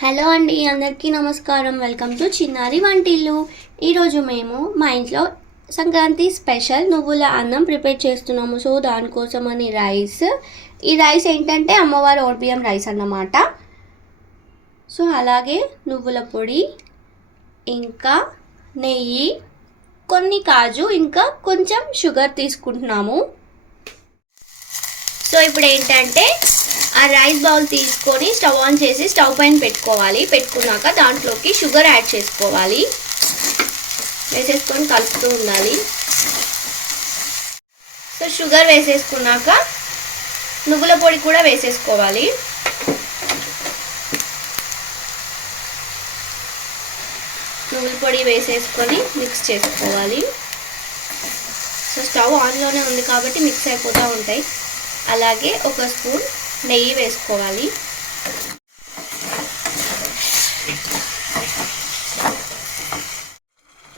Hello అండి, అందరికీ నమస్కారం. వెల్కమ్ టు చిన్నారి వంటిల్లు. ఈరోజు మేము మా ఇంట్లో సంక్రాంతి స్పెషల్ నువ్వుల అన్నం ప్రిపేర్ చేస్తున్నాము. సో దానికోసమని ఈ రైస్ ఏంటంటే అమ్మవారి ఓడిబియ్యం రైస్ అన్నమాట. సో అలాగే నువ్వుల పొడి, ఇంకా నెయ్యి, కొన్ని కాజు, ఇంకా కొంచెం షుగర్ తీసుకుంటున్నాము. సో ఇప్పుడు ఏంటంటే ఆ రైస్ బౌల్ తీసుకొని స్టవ్ ఆన్ చేసి స్టవ్ పైన పెట్టుకున్నాక దాంట్లోకి షుగర్ యాడ్ చేసుకోవాలి. వేసేసుకొని కలుపుతూ ఉండాలి. సో షుగర్ వేసేసుకున్నాక నువ్వుల పొడి కూడా వేసేసుకోవాలి. నువ్వుల పొడి వేసేసుకొని మిక్స్ చేసుకోవాలి. సో స్టవ్ ఆన్లోనే ఉంది కాబట్టి మిక్స్ అయిపోతూ ఉంటాయి. అలాగే ఒక స్పూన్ నెయ్యి వేసుకోవాలి.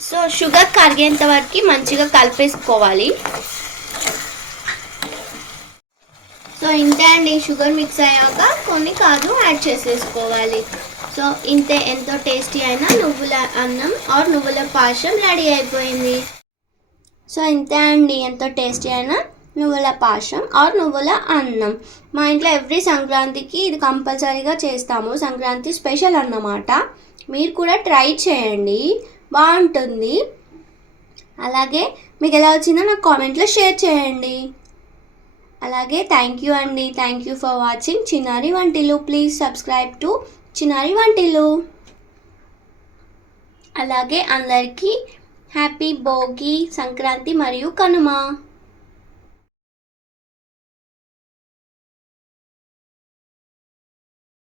సో షుగర్ కరిగేంత వరకు మంచిగా కలిపేసుకోవాలి. సో ఇంతే అండి, షుగర్ మిక్స్ అయ్యాక కొన్ని కాజు యాడ్ చేసేసుకోవాలి. సో ఇంతే, ఎంతో టేస్టీ అయిన నువ్వుల అన్నం ఆర్ నువ్వుల పాయసం రెడీ అయిపోయింది. సో ఇంతే అండి, ఎంతో టేస్టీ అయిన నువ్వుల పాయసం ఆర్ నువ్వుల అన్నం. మా ఇంట్లో ఎవ్రీ సంక్రాంతికి ఇది కంపల్సరీగా చేస్తాము. సంక్రాంతి స్పెషల్ అన్నమాట. మీరు కూడా ట్రై చేయండి, బాగుంటుంది. అలాగే మీకు ఎలా వచ్చిందో నాకు కామెంట్లో షేర్ చేయండి. అలాగే థ్యాంక్ యూ అండి, థ్యాంక్ యూ ఫర్ వాచింగ్ చిన్నారి వంటిల్లు. ప్లీజ్ సబ్స్క్రైబ్ టు చిన్నారి వంటిల్లు. అలాగే అందరికీ హ్యాపీ భోగి, సంక్రాంతి మరియు కనుమ.